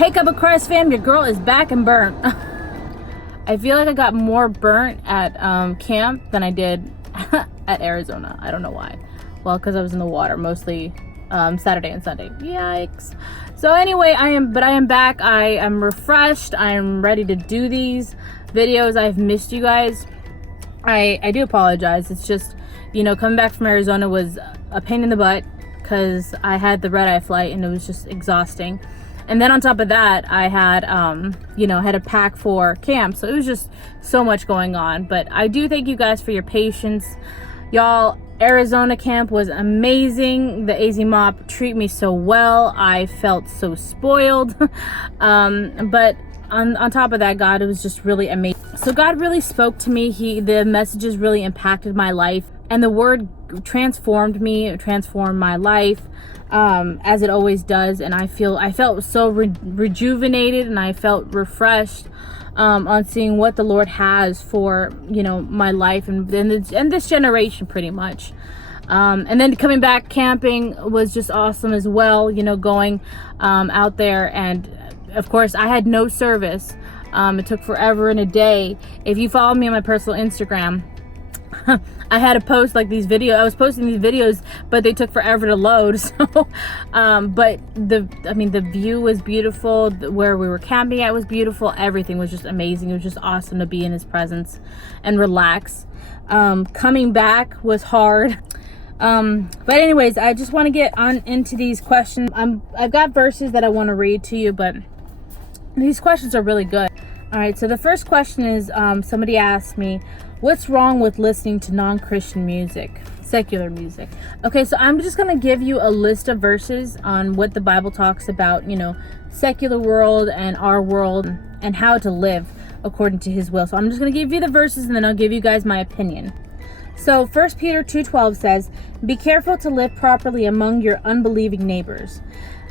Hey Cup of Christ fam, your girl is back and burnt. I feel like I got more burnt at camp than I did at Arizona. I don't know why. Well, because I was in the water mostly Saturday and Sunday. Yikes. So anyway, I am back. I am refreshed. I am ready to do these videos. I've missed you guys. I do apologize. It's just, you know, coming back from Arizona was a pain in the butt because I had the red-eye flight and it was just exhausting. And then on top of that, I had, you know, had to pack for camp. So it was just so much going on. But I do thank you guys for your patience. Y'all, Arizona camp was amazing. The AZ Mop treated me so well. I felt so spoiled. But on top of that, God, it was just really amazing. So God really spoke to me. The messages really impacted my life. And the word transformed me, transformed my life. As it always does, and I felt so rejuvenated, and I felt refreshed on seeing what the Lord has for, you know, my life and this generation pretty much. And then coming back camping was just awesome as well, you know, going out there, and of course I had no service. It took forever and a day. If you follow me on my personal Instagram, I had to post like these videos. I was posting these videos, but they took forever to load. So, but the view was beautiful. Where we were camping at was beautiful. Everything was just amazing. It was just awesome to be in His presence and relax. Coming back was hard. But anyways, I just want to get on into these questions. I've got verses that I want to read to you, but these questions are really good. All right. So the first question is, somebody asked me, what's wrong with listening to non-Christian music, secular music? Okay, so I'm just going to give you a list of verses on what the Bible talks about, you know, secular world and our world and how to live according to His will. So I'm just going to give you the verses and then I'll give you guys my opinion. So 1 Peter 2:12 says, be careful to live properly among your unbelieving neighbors.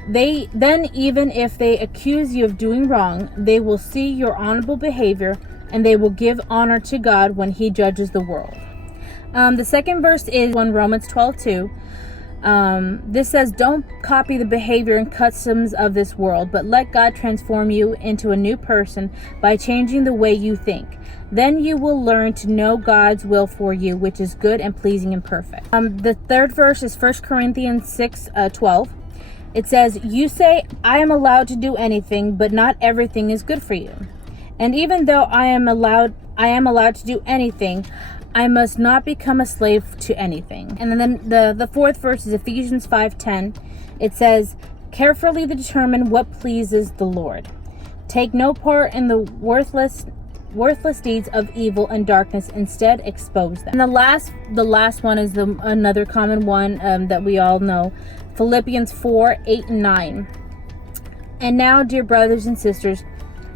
Then even if they accuse you of doing wrong, they will see your honorable behavior and they will give honor to God when He judges the world. The second verse is in Romans 12:2. This says, don't copy the behavior and customs of this world, but let God transform you into a new person by changing the way you think. Then you will learn to know God's will for you, which is good and pleasing and perfect. The third verse is 1 Corinthians 6:12. It says, you say, I am allowed to do anything, but not everything is good for you. And even though I am allowed to do anything, I must not become a slave to anything. And then the fourth verse is Ephesians 5:10. It says, carefully determine what pleases the Lord. Take no part in the worthless deeds of evil and darkness. Instead, expose them. And the last one is another common one that we all know. Philippians 4:8-9. And now, dear brothers and sisters,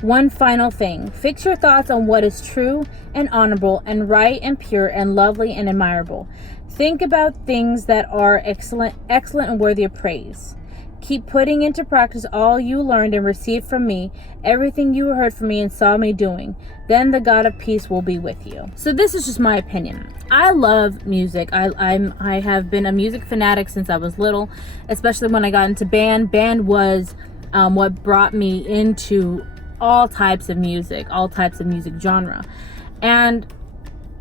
one final thing. Fix your thoughts on what is true and honorable and right and pure and lovely and admirable. Think about things that are excellent and worthy of praise. Keep putting into practice all you learned and received from me, everything you heard from me and saw me doing. Then the God of peace will be with you. So this is just my opinion. I love music. I have been a music fanatic since I was little, especially when I got into band. Band was what brought me into all types of music genre. And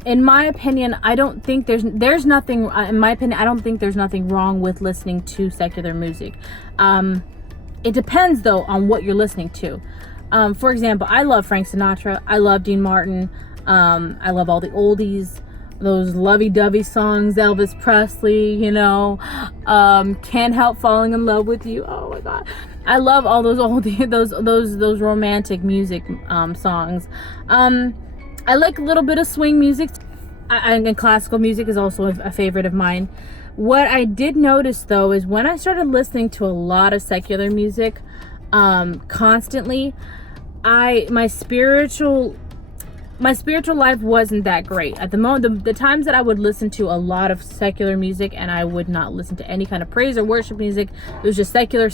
in my opinion, I don't think there's nothing, in my opinion, I don't think there's nothing wrong with listening to secular music. It depends though on what you're listening to. For example, I love Frank Sinatra. I love Dean Martin. I love all the oldies, those lovey-dovey songs, Elvis Presley, you know, Can't Help Falling in Love with You. Oh my God. I love all those oldie, those romantic music songs. I like a little bit of swing music, and classical music is also a favorite of mine. What I did notice though is when I started listening to a lot of secular music constantly, my spiritual life wasn't that great. At the moment, the times that I would listen to a lot of secular music and I would not listen to any kind of praise or worship music, it was just secular.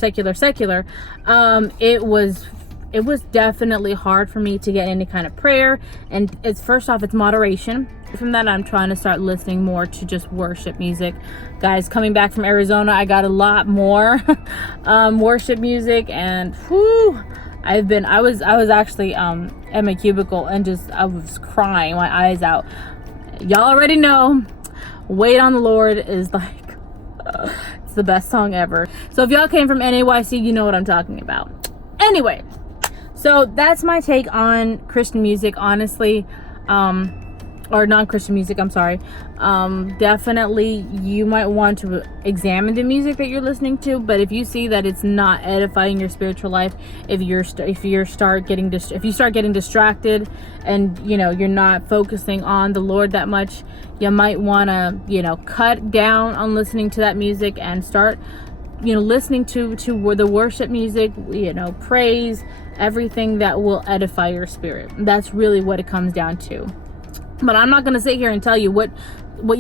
It was definitely hard for me to get any kind of prayer. And it's moderation. From that, I'm trying to start listening more to just worship music. Guys, coming back from Arizona, I got a lot more worship music, and whew, I was actually at my cubicle and I was crying my eyes out. Y'all already know Wait on the Lord is like it's the best song ever. So if y'all came from NAYC, you know what I'm talking about. Anyway, so that's my take on Christian music, honestly. Or non-Christian music, I'm sorry. Definitely you might want to examine the music that you're listening to, but if you see that it's not edifying your spiritual life, if you start getting distracted and you're not focusing on the Lord that much, you might want to cut down on listening to that music and start listening to the worship music, praise, everything that will edify your spirit. That's really what it comes down to. But I'm not going to sit here and tell you what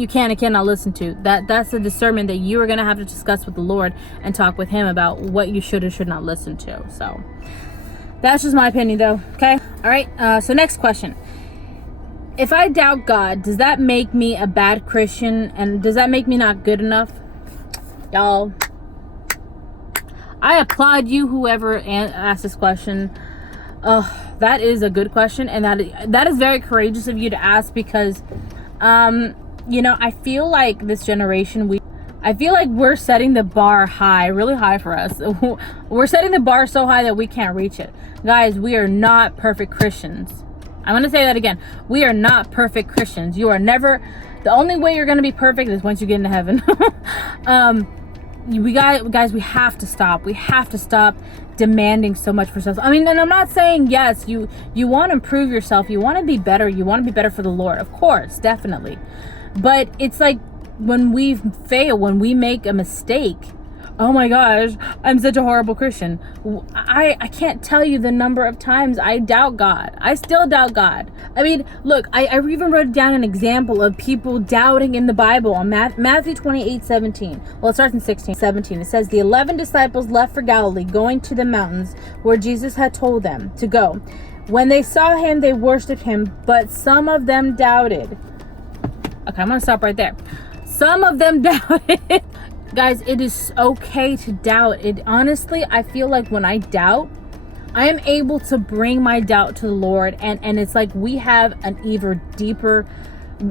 you can and cannot listen to. That's a discernment that you are going to have to discuss with the Lord and talk with him about what you should or should not listen to. So that's just my opinion though. Okay. All right. So next question. If I doubt God, does that make me a bad Christian? And does that make me not good enough? Y'all, I applaud you, whoever asked this question. That is a good question, and that is very courageous of you to ask, because I feel like this generation, I feel like we're setting the bar high, really high for us. We're setting the bar so high that we can't reach it. Guys, we are not perfect Christians. I'm going to say that again. We are not perfect Christians. You are never, the only way you're going to be perfect is once you get into heaven. Guys, we have to stop. We have to stop demanding so much for ourselves. I mean, and I'm not saying, yes, you want to improve yourself. You want to be better. You want to be better for the Lord. Of course, definitely. But it's like when we fail, when we make a mistake, oh my gosh, I'm such a horrible Christian. I can't tell you the number of times I doubt God. I still doubt God. I mean, look, I even wrote down an example of people doubting in the Bible on Matthew 28:17. Well, it starts in 17. It says, the 11 disciples left for Galilee, going to the mountains where Jesus had told them to go. When they saw him, they worshiped him, but some of them doubted. Okay, I'm going to stop right there. Some of them doubted. Guys, it is okay to doubt. Honestly, I feel like when I doubt, I am able to bring my doubt to the Lord, and it's like we have an even deeper,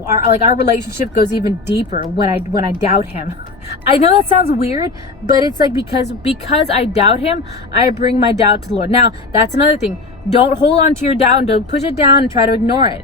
our relationship goes even deeper when I doubt him. I know that sounds weird, but it's like because I doubt him, I bring my doubt to the Lord. Now, that's another thing. Don't hold on to your doubt and don't push it down and try to ignore it.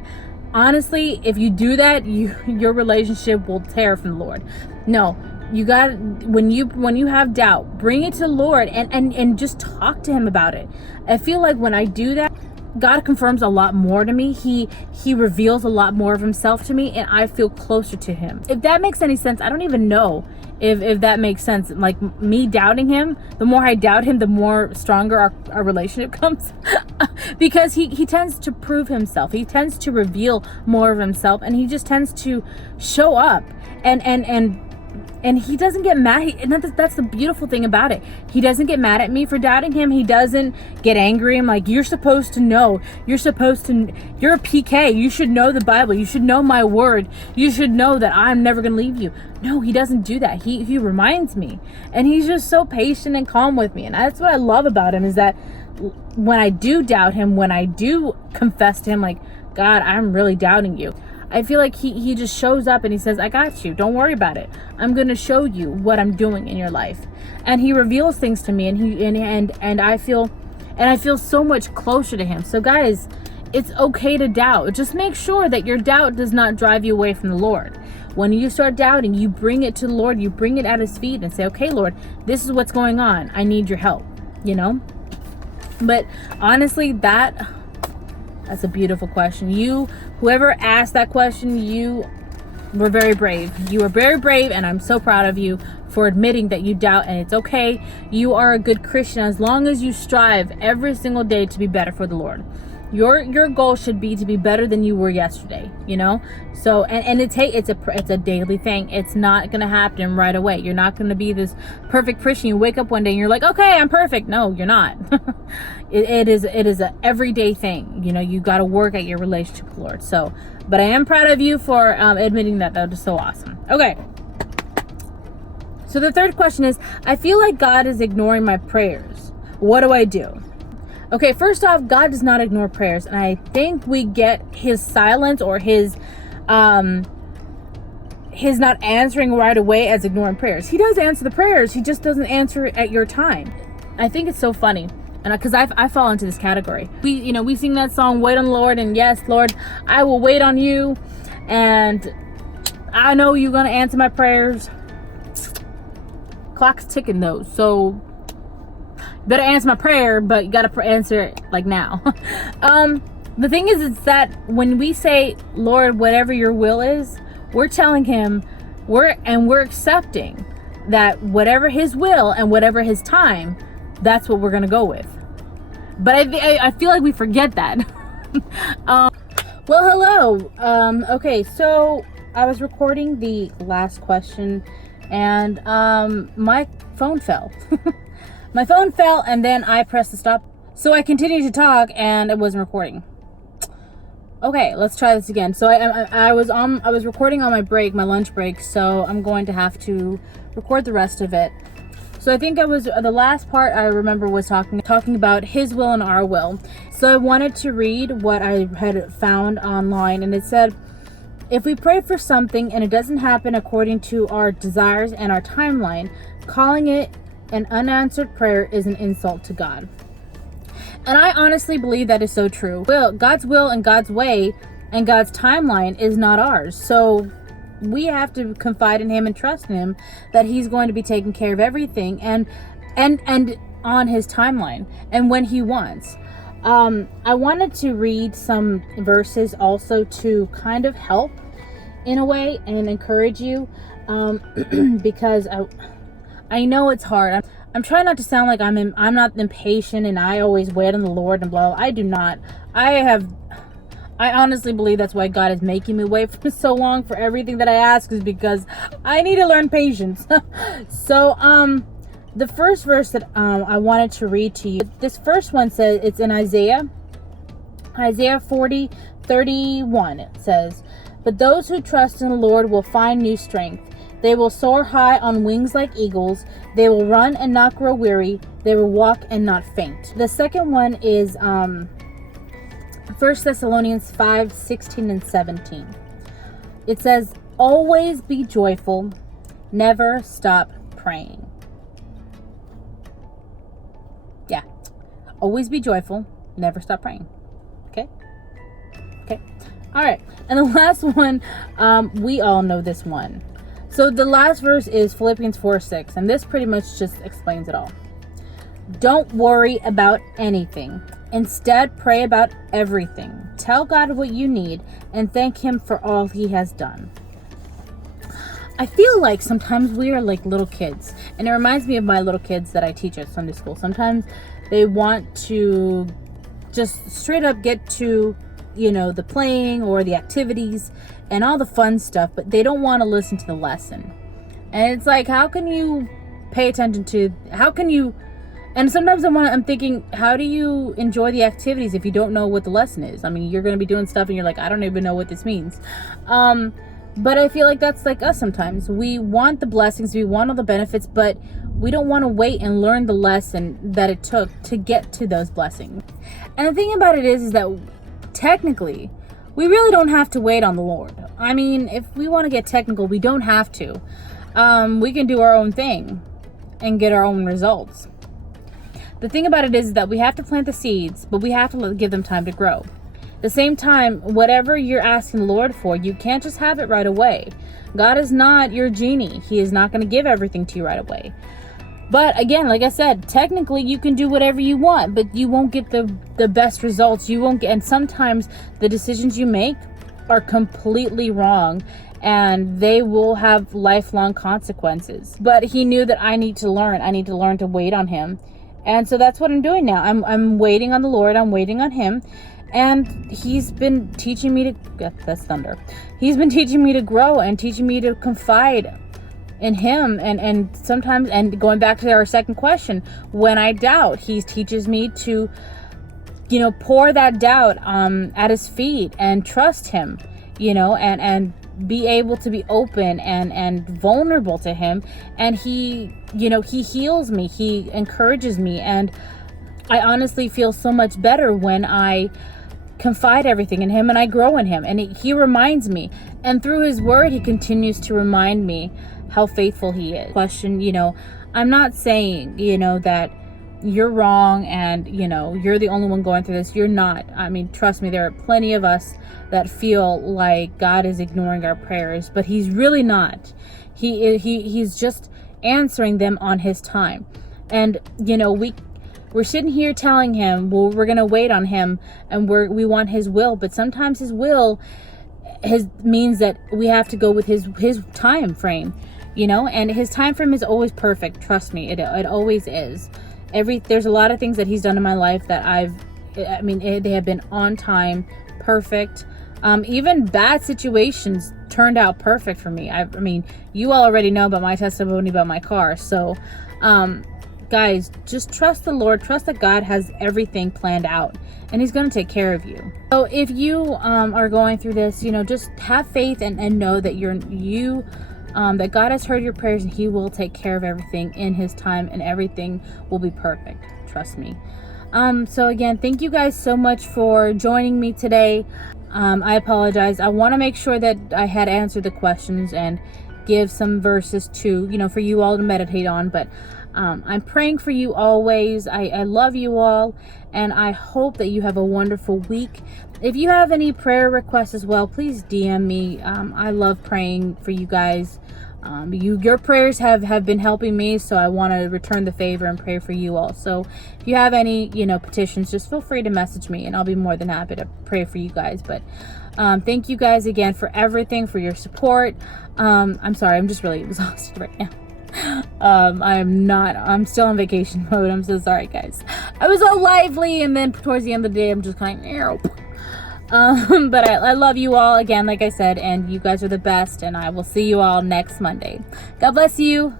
Honestly, if you do that, your relationship will tear from the Lord. No. You got, when you have doubt, bring it to the Lord and just talk to him about it. I feel like when I do that, God confirms a lot more to me. He reveals a lot more of himself to me, and I feel closer to him. If that makes any sense, I don't even know if that makes sense. Like me doubting him, the more I doubt him, the more stronger our relationship comes. Because he tends to prove himself. He tends to reveal more of himself, and he just tends to show up and he doesn't get mad. And that's the beautiful thing about it. He doesn't get mad at me for doubting him. He doesn't get angry. I'm like, you're supposed to know. You're a PK. You should know the Bible. You should know my word. You should know that I'm never going to leave you. No, he doesn't do that. He reminds me. And he's just so patient and calm with me. And that's what I love about him, is that when I do doubt him, when I do confess to him, like, God, I'm really doubting you, I feel like he just shows up and he says, I got you. Don't worry about it. I'm going to show you what I'm doing in your life. And he reveals things to me, and I feel so much closer to him. So guys, it's okay to doubt. Just make sure that your doubt does not drive you away from the Lord. When you start doubting, you bring it to the Lord, you bring it at his feet and say, okay, Lord, this is what's going on. I need your help, But honestly, that's a beautiful question. Whoever asked that question, you were very brave. You were very brave, and I'm so proud of you for admitting that you doubt, and it's okay. You are a good Christian as long as you strive every single day to be better for the Lord. Your goal should be to be better than you were yesterday, So, and it's a daily thing. It's not going to happen right away. You're not going to be this perfect Christian. You wake up one day and you're like, okay, I'm perfect. No, you're not. It is a everyday thing. You got to work at your relationship with the Lord. So, but I am proud of you for admitting that. That was so awesome. Okay. So the third question is, I feel like God is ignoring my prayers. What do I do? Okay, first off, God does not ignore prayers, and I think we get his silence or his not answering right away as ignoring prayers. He does answer the prayers, he just doesn't answer it at your time. I think it's so funny, and because I fall into this category. We sing that song, "Wait on the Lord," and yes, Lord, I will wait on you, and I know you're gonna answer my prayers. Clock's ticking though, so better answer my prayer, but you gotta answer it like now. The thing is that when we say, Lord, whatever your will is, we're telling him, we're accepting that whatever his will and whatever his time, that's what we're gonna go with. But I feel like we forget that. Well, hello. Okay, so I was recording the last question, and my phone fell. My phone fell, and then I pressed the stop. So I continued to talk, and it wasn't recording. Okay, let's try this again. So I was recording on my break, my lunch break. So I'm going to have to record the rest of it. So I think the last part I remember was talking about his will and our will. So I wanted to read what I had found online, and it said, if we pray for something and it doesn't happen according to our desires and our timeline, calling it an unanswered prayer is an insult to God. And I honestly believe that is so true. God's will and God's way and God's timeline is not ours. So we have to confide in him and trust in him that he's going to be taking care of everything and on his timeline and when he wants. I wanted to read some verses also to kind of help in a way and encourage you, because I know it's hard. I'm trying not to sound like I'm not impatient and I always wait on the Lord and blah. I do not. I honestly believe that's why God is making me wait for so long for everything that I ask, is because I need to learn patience. So the first verse that I wanted to read to you, this first one says, it's in Isaiah 40:31. It says, but those who trust in the Lord will find new strength. They will soar high on wings like eagles. They will run and not grow weary. They will walk and not faint. The second one is 1 Thessalonians 5:16 and 17. It says, always be joyful. Never stop praying. Yeah. Always be joyful. Never stop praying. Okay? Okay. All right. And the last one, we all know this one. So the last verse is Philippians 4:6, and this pretty much just explains it all. Don't worry about anything. Instead, pray about everything. Tell God what you need and thank him for all he has done. I feel like sometimes we are like little kids, and it reminds me of my little kids that I teach at Sunday school. Sometimes they want to just straight up get to, the playing or the activities and all the fun stuff, but they don't want to listen to the lesson. And it's like, how can you pay attention to, and sometimes I'm thinking, how do you enjoy the activities if you don't know what the lesson is? I mean, you're going to be doing stuff and you're like, I don't even know what this means. But I feel like that's like us sometimes. We want the blessings, we want all the benefits, but we don't want to wait and learn the lesson that it took to get to those blessings. And the thing about it is that technically, we really don't have to wait on the Lord. I mean, if we want to get technical, we don't have to. We can do our own thing and get our own results. The thing about it is that we have to plant the seeds, but we have to give them time to grow. At the same time, whatever you're asking the Lord for, you can't just have it right away. God is not your genie. He is not going to give everything to you right away. But again, like I said, technically you can do whatever you want, but you won't get the best results. You won't get, and sometimes the decisions you make are completely wrong and they will have lifelong consequences. But he knew that I need to learn to wait on him. And so that's what I'm doing now. I'm waiting on the Lord. I'm waiting on him. And he's been teaching me to, that's thunder. He's been teaching me to grow and teaching me to confide in him, and sometimes, and going back to our second question, when I doubt, he teaches me to pour that doubt at his feet and trust him, and be able to be open and vulnerable to him. And he he heals me, he encourages me, and I honestly feel so much better when I confide everything in him and I grow in him, and he reminds me, and through his word he continues to remind me how faithful he is. Question, I'm not saying, that you're wrong and, you're the only one going through this. You're not. I mean, trust me, there are plenty of us that feel like God is ignoring our prayers, but he's really not. He's just answering them on his time. And, we're sitting here telling him, well, we're going to wait on him and we want his will. But sometimes his will means that we have to go with his time frame, and his time frame is always perfect. Trust me, it always is. There's a lot of things that he's done in my life that they have been on time, perfect. Even bad situations turned out perfect for me. I mean, you all already know about my testimony about my car. So, guys, just trust the Lord. Trust that God has everything planned out and he's going to take care of you. So if you are going through this, just have faith and know that that God has heard your prayers and he will take care of everything in his time and everything will be perfect. Trust me. So again, thank you guys so much for joining me today. I apologize. I want to make sure that I had answered the questions and give some verses to, for you all to meditate on, but I'm praying for you always. I love you all, and I hope that you have a wonderful week. If you have any prayer requests as well, please DM me. I love praying for you guys. Your prayers have been helping me, so I want to return the favor and pray for you all. So if you have any, petitions, just feel free to message me, and I'll be more than happy to pray for you guys. But thank you guys again for everything, for your support. I'm sorry, I'm just really exhausted right now. I'm still on vacation mode. I'm so sorry, guys. I was all lively, and then towards the end of the day, I'm just kind of, but I love you all again, like I said, and you guys are the best, and I will see you all next Monday. God bless you.